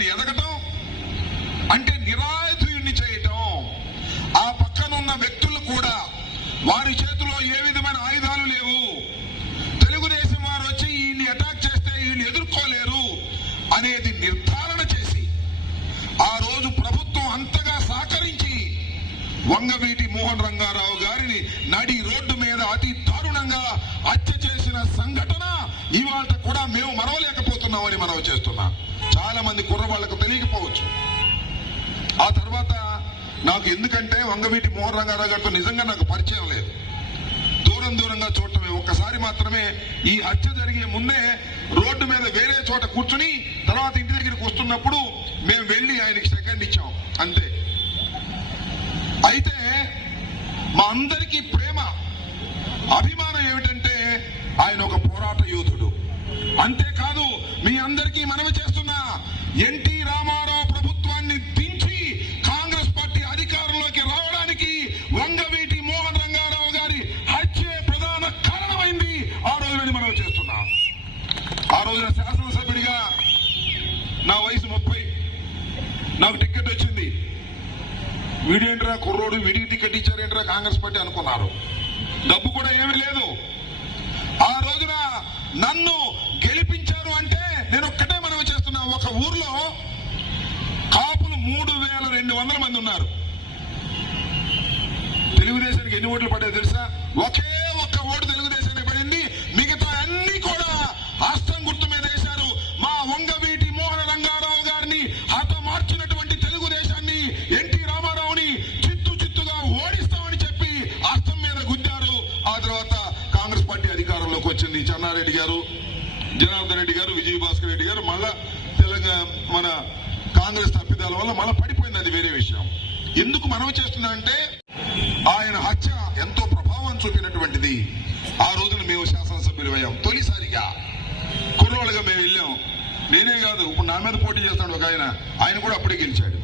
కానీ ఎదగటం అంటే నిరాయుధుడిని చేయటం. ఆ పక్కన ఉన్న వ్యక్తులు కూడా వారి చేతిలో ఏ విధమైన ఆయుధాలు లేవు. తెలుగుదేశం వారు వచ్చి ఈయన్ని అటాక్ చేస్తే ఈయన్ని ఎదుర్కోలేరు అనేది నిర్ధారణ చేసి ఆ రోజు ప్రభుత్వం అంతగా సహకరించి వంగవీటి మోహన్ రంగారావు గారిని నడి రోడ్డు మీద అతి దారుణంగా హత్య చేసిన సంఘటన ఇవాళ కూడా మేము మరవలేకపోతున్నామని మనవి చేస్తున్నాం. చాలా మంది కుర్రవాళ్ళకు తెలియకపోవచ్చు. ఆ తర్వాత నాకు ఎందుకంటే వంగవీటి మోహన్ రంగారావు గారితో నిజంగా నాకు పరిచయం లేదు. దూరం దూరంగా చూడటమే. ఒక్కసారి మాత్రమే ఈ హత్య జరిగే ముందే రోడ్డు మీద వేరే చోట కూర్చుని తర్వాత ఇంటి దగ్గరికి వస్తున్నప్పుడు మేము వెళ్ళి ఆయనకి సెకండ్ ఇచ్చాం. అంతే. అయితే మా అందరికీ ప్రేమ అభిమానం ఏమిటంటే ఆయన ఒక పోరాట యోధుడు. అంతేకాదు మీ అందరి నా వయసు ముప్పై. నాకు టికెట్ వచ్చింది. వీడేంట్రా కుర్రోడు? వీడికి టికెట్ ఇచ్చారేంట్రా కాంగ్రెస్ పార్టీ అనుకున్నారు. డబ్బు కూడా ఏమీ లేదు. ఆ రోజున నన్ను గెలిపించారు అంటే నేను ఒక్కటే మనం చేస్తున్నా. ఒక ఊర్లో కాపులు మూడు వేల రెండు వందల మంది ఉన్నారు. తెలుగుదేశానికి ఎన్ని ఓట్లు పడ్డాయో తెలుసా? ఒకే శ్రీ చెన్నారెడ్డి గారు జనార్దన్ రెడ్డి గారు విజయ భాస్కర్ రెడ్డి గారు మళ్ళా తెలంగాణ మన కాంగ్రెస్ తప్పిదాల వల్ల మళ్ళా పడిపోయింది అది వేరే విషయం. ఎందుకు మనం చేస్తున్నా అంటే ఆయన హత్య ఎంతో ప్రభావం చూపినటువంటిది. ఆ రోజున మేము శాసనసభ్యులు అయ్యాం తొలిసారిగా. కుర్రోళ్ళగా మేము వెళ్ళాం. నేనే కాదు ఇప్పుడు నా మీద పోటీ చేస్తాడు ఒక ఆయన. ఆయన కూడా అప్పుడే గెలిచాడు.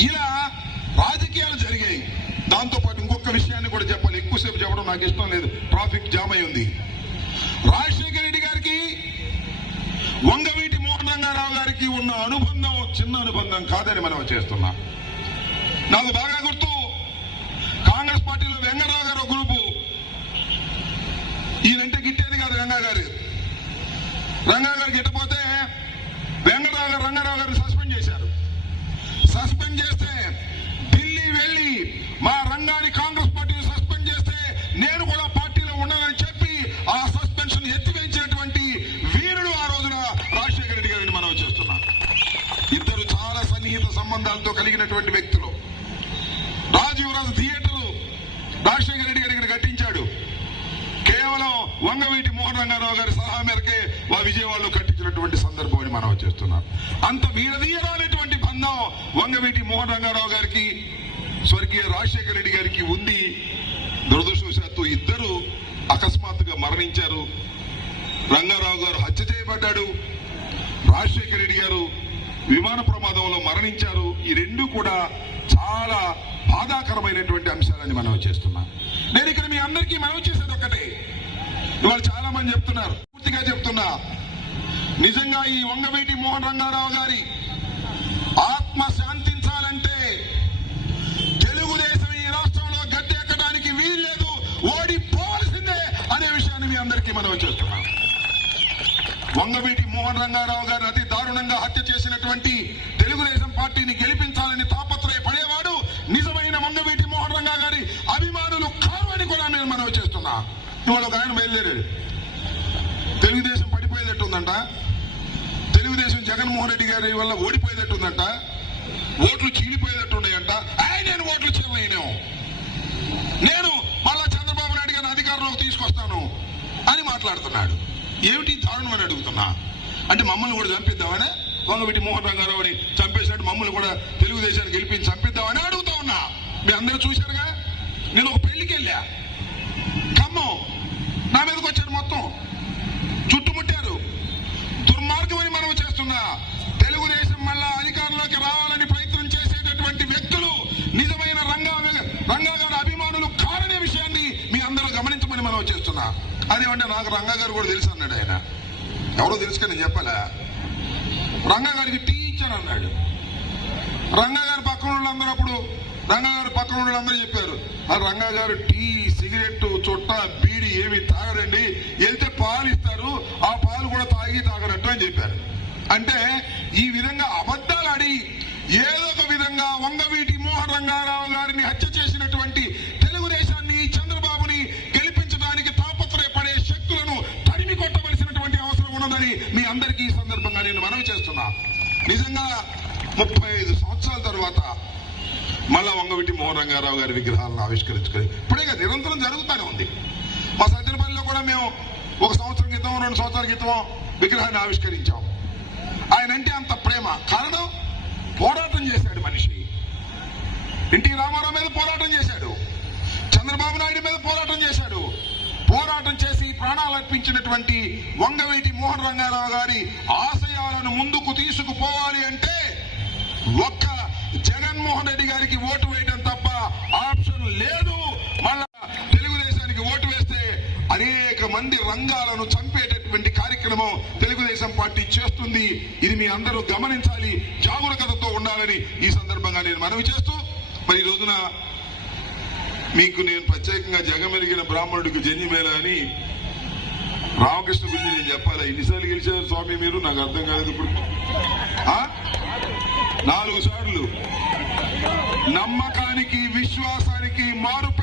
ఇలా రాజకీయాలు జరిగాయి. దాంతో పాటు ఇంకొక విషయాన్ని కూడా చెప్పాలి. ఎక్కువసేపు చెప్పడం నాకు ఇష్టం లేదు. ట్రాఫిక్ జామ్ అయి ఉంది. రాజశేఖర రెడ్డి గారికి వంగవీటి మోహన్ రంగారావు గారికి ఉన్న అనుబంధం చిన్న అనుబంధం కాదని మనం చేస్తున్నా. నాకు బాగా గుర్తు కాంగ్రెస్ పార్టీలో వెంకటరావు గారు ఒక గ్రూపు. ఈయనంటే గిట్టేది కాదు రంగా గారు. రంగా గారికి ఎట్టపో సంబంధాలతో కలిగినటువంటి వ్యక్తులు. రాజీవరాజు థియేటర్ రాజశేఖర రెడ్డి గారి ఇక్కడ కట్టించాడు. కేవలం వంగవీటి మోహన్ రంగారావు గారి సలహా మేరకే వా విజయవాడలో కట్టించినటువంటి సందర్భం అని మనం చేస్తున్నాం. అంత వీరదీయరానటువంటి బంధం వంగవీటి మోహన్ రంగారావు గారికి స్వర్గీయ రాజశేఖర రెడ్డి గారికి ఉంది. దురదృష్టవశాత్తు ఇద్దరు అకస్మాత్తుగా మరణించారు. రంగారావు గారు హత్య చేయబడ్డాడు. రాజశేఖర రెడ్డి గారు విమాన ప్రమాదంలో మరణించారు. ఈ రెండు కూడా చాలా బాధాకరమైనటువంటి అంశాలని మనం చేస్తున్నాం. నేను ఇక్కడ మీ అందరికీ మనవి చేసేది ఒక్కటే. ఇవాళ చాలా మంది చెప్తున్నారు. పూర్తిగా చెప్తున్నా. నిజంగా ఈ వంగవీటి మోహన్ రంగారావు గారి ఆత్మ శాంతించాలంటే తెలుగుదేశం ఈ రాష్ట్రంలో గట్టెక్కడానికి వీల్లేదు ఓడిపోవాల్సిందే అనే విషయాన్ని మీ అందరికీ మనం చేస్తున్నాం. వంగవీటి మోహన్ రంగారావు గారిని అతి దారుణంగా హత్య చేసినటువంటి తెలుగుదేశం పార్టీని గెలిపించాలని తాపత్రయపడేవాడు నిజమైన మంగవీటి మోహన్ రంగా గారి అభిమానులు కారు అని కూడా నేను మనవి చేస్తున్నా. ఇవాళ ఒక ఆయన బయలుదేరాడు. తెలుగుదేశం పడిపోయేటట్టుందంట. తెలుగుదేశం జగన్మోహన్ రెడ్డి గారి వల్ల ఓడిపోయేటట్టుందంట. ఓట్లు చీలిపోయేటట్టున్నాయంట ఆయన నేను ఓట్లు చీలలేను. నేను మళ్ళా చంద్రబాబు నాయుడు గారిని అధికారంలోకి తీసుకొస్తాను అని మాట్లాడుతున్నాడు. ఏమిటి దారుణం అని అడుగుతున్నా? అంటే మమ్మల్ని కూడా చంపిద్దామనే వంగవీటి మోహన్ రంగారావుని చంపేసినట్టు మమ్మల్ని కూడా తెలుగుదేశానికి గెలిపించి చంపిద్దామని అడుగుతా ఉన్నా. మీ అందరూ చూశారుగా? నేను ఒక పెళ్ళికి వెళ్ళా. ఖమ్మం. నా మీదకి వచ్చారు మొత్తం. చుట్టుముట్టారు. దుర్మార్గం అని మనం చేస్తున్నా. తెలుగుదేశం మళ్ళా అధికారంలోకి రావాలని ప్రయత్నం చేసేటటువంటి వ్యక్తులు నిజమైన రంగా రంగా గారి అభిమానులు కారనే విషయాన్ని మీ అందరూ గమనించమని మనం చేస్తున్నా. అదేమంటే నాకు రంగా గారు కూడా తెలుసు అన్నాడు ఆయన. ఎవరో తెలుసు కానీ చెప్పాలా? రంగగారికి టీ ఇచ్చాడు అన్నాడు. రంగగారి పక్కన వాళ్ళందరూ అప్పుడు రంగా పక్కన వాళ్ళందరూ చెప్పారు ఆ రంగా గారు టీ సిగరెట్ చుట్ట బీడి ఏమి తాగరండి. వెళ్తే పాలు ఇస్తారు ఆ పాలు కూడా తాగి తాగనట్టు అని చెప్పారు. అంటే ఈ విధంగా అబద్ధ నిజంగా ముప్పై ఐదు సంవత్సరాల తర్వాత మళ్ళా వంగవిటి మోహన్ రంగారావు గారి విగ్రహాలను ఆవిష్కరించుకొని ఇప్పుడే నిరంతరం జరుగుతూనే ఉంది. మా సజ్జనపల్లిలో కూడా మేము ఒక సంవత్సరం క్రితం రెండు సంవత్సరాల క్రితం విగ్రహాన్ని ఆవిష్కరించాం. ఆయన అంటే అంత ప్రేమ. కారణం పోరాటం చేశాడు మనిషి. ఎన్టీ రామారావు మీద పోరాటం చేశాడు చంద్రబాబు నాయుడు మీద పోరాటం చేశాడు పోరాటం చేసి ప్రాణాలు అర్పించినటువంటి వంగవీటి మోహన్ రంగారావు గారి ఆశయాలను ముందుకు తీసుకుపోవాలి అంటే ఒక్క జగన్మోహన్ రెడ్డి గారికి ఓటు వేయడం తప్ప ఆప్షన్ లేదు. మళ్ళా తెలుగుదేశానికి ఓటు వేస్తే అనేక మంది రంగాలను చంపేటటువంటి కార్యక్రమం తెలుగుదేశం పార్టీ చేస్తుంది. ఇది మీ అందరూ గమనించాలి. జాగరూకతతో ఉండాలని ఈ సందర్భంగా నేను మనవి చేస్తూ మరి ఈ రోజున మీకు నేను ప్రత్యేకంగా జగమెరిగిన బ్రాహ్మణుడికి జన్యమేళ అని రామకృష్ణ గురించి నేను చెప్పాలా? ఎన్నిసార్లు గెలిచారు స్వామి మీరు? నాకు అర్థం కాలేదు ఇప్పుడు. ఆ? నాలుగు సార్లు. నమ్మకానికి విశ్వాసానికి మారు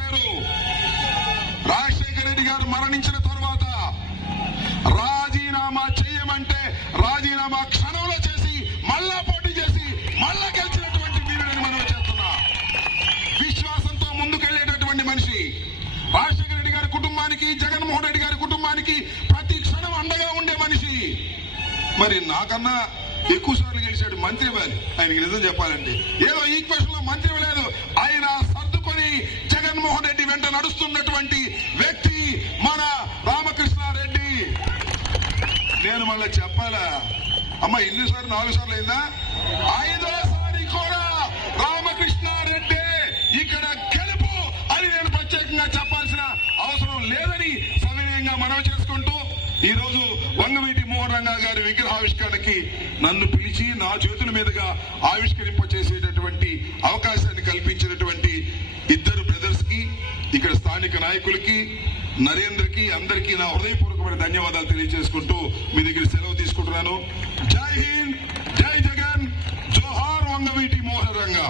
మరి నాకన్నా ఎక్కువ సార్లు గెలిచాడు మంత్రి వారి. ఆయనకి నిజం చెప్పాలంటే. ఏదో ఈక్వేషన్లో మంత్రి లేదు. ఆయన సర్దుకొని జగన్మోహన్ రెడ్డి వెంట నడుస్తున్నటువంటి వ్యక్తి మన రామకృష్ణారెడ్డి. నేను మళ్ళీ చెప్పాలా? అమ్మ ఎన్నిసార్లు నాలుగు సార్లు అయిందా? ఐదో విగ్రహావిష్కరణకి నన్ను పిలిచి నా చేతుల మీదుగా ఆవిష్కరింప చేసేటటువంటి అవకాశాన్ని కల్పించినటువంటి ఇద్దరు బ్రదర్స్కి ఇక్కడ స్థానిక నాయకులకి నరేంద్రకి అందరికీ నా హృదయపూర్వకమైన ధన్యవాదాలు తెలియజేసుకుంటూ మీ దగ్గర సెలవు తీసుకుంటున్నాను. జై హింద్ జై జగన్ జోహార్ వంగవీటి మోహరంగా